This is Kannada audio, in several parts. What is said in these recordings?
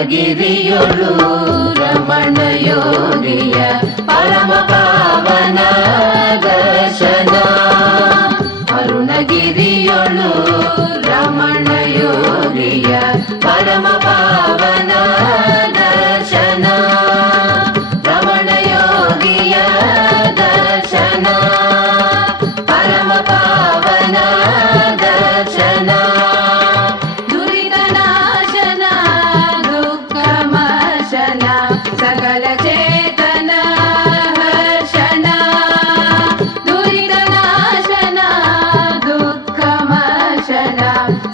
ಅರುಣಗಿರಿಯೊಳು ರಮಣ ಯೋಗಿಯ ಪರಮ ಪಾವನ ದರ್ಶನ. ಅರುಣಗಿರಿಯೊಳು ರಮಣ ಯೋಗಿಯ ಪರಮ ಪಾವನ ದರ್ಶನ. ರಮಣ ಯೋಗಿಯ ದರ್ಶನ ಪರಮ ಪಾವನ ದರ್ಶನ. ದುರಿತ ನಾಶನ ದುಃಖ ಮಶನ ಸಕಲ ಚೇತನ ಹರ್ಷಣ. ದುರಿತ ನಾಶನ ದುಃಖ ಮಶನ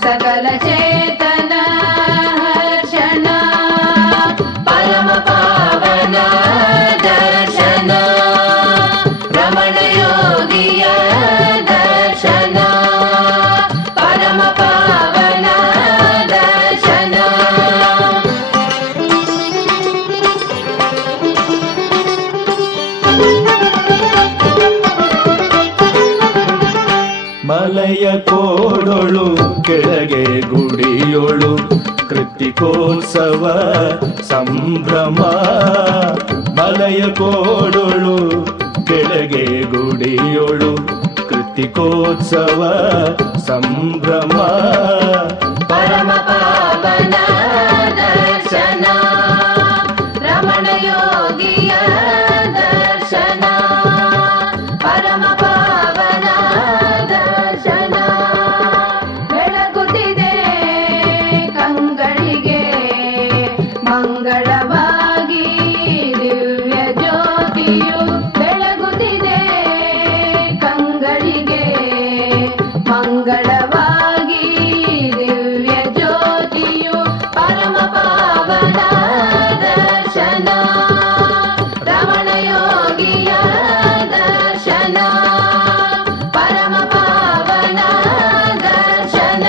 ಸಕಲ ಚೇತನ ಹರ್ಷಣ. ಪರಮ ಪಾವನ ದರ್ಶನ ರಮಣ ಯೋಗಿಯ ದರ್ಶನ ಪರಮ ಪಾವನ ದರ್ಶನ. ಮಲಯ ಕೋಡೊಳು ಕೆಳಗೆ ಗುಡಿಯೊಳು ಕೃತಿಕೋತ್ಸವ ಸಂಭ್ರಮ. ಮಲಯ ಕೋಡೊಳು ಕೆಳಗೆ ಗುಡಿಯೊಳು ಕೃತಿಕೋತ್ಸವ ಸಂಭ್ರಮ. ಪರಮ ಪಾವನ ದರ್ಶನ ರಮಣ ಯೋಗಿಯ ದರ್ಶನ ಪರಮ ಪಾವನ ದರ್ಶನ. ಬೆಳಗುತ್ತಿದೆ ಕಂಗಳಿಗೆ ಮಂಗಳವಾಗಿ ದಿವ್ಯ ಜ್ಯೋತಿಯು. ಬೆಳಗುತ್ತಿದೆ ಕಂಗಳಿಗೆ ಮಂಗಳವಾಗಿ ದಿವ್ಯ ಜ್ಯೋತಿಯು. ಪರಮ ಪಾವನ ದರ್ಶನ ರಮಣ ಯೋಗಿಯ ದರ್ಶನ ಪರಮ ಪಾವನ ದರ್ಶನ.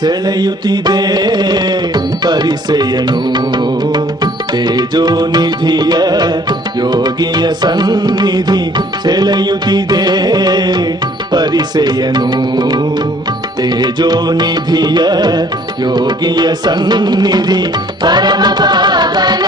ಸೆಳೆಯುತ್ತಿದೆ ಪರಿಸೆಯನು ತೇಜೋನಿಧಿಯ ಯೋಗಿಯ ಸನ್ನಿಧಿ. ಸೆಳೆಯುತ್ತಿದೆ ಪರಿಸೆಯನು ತೇಜೋನಿಧಿಯ ಯೋಗಿಯ ಸನ್ನಿಧಿ. ಪರಮ ಪಾವನ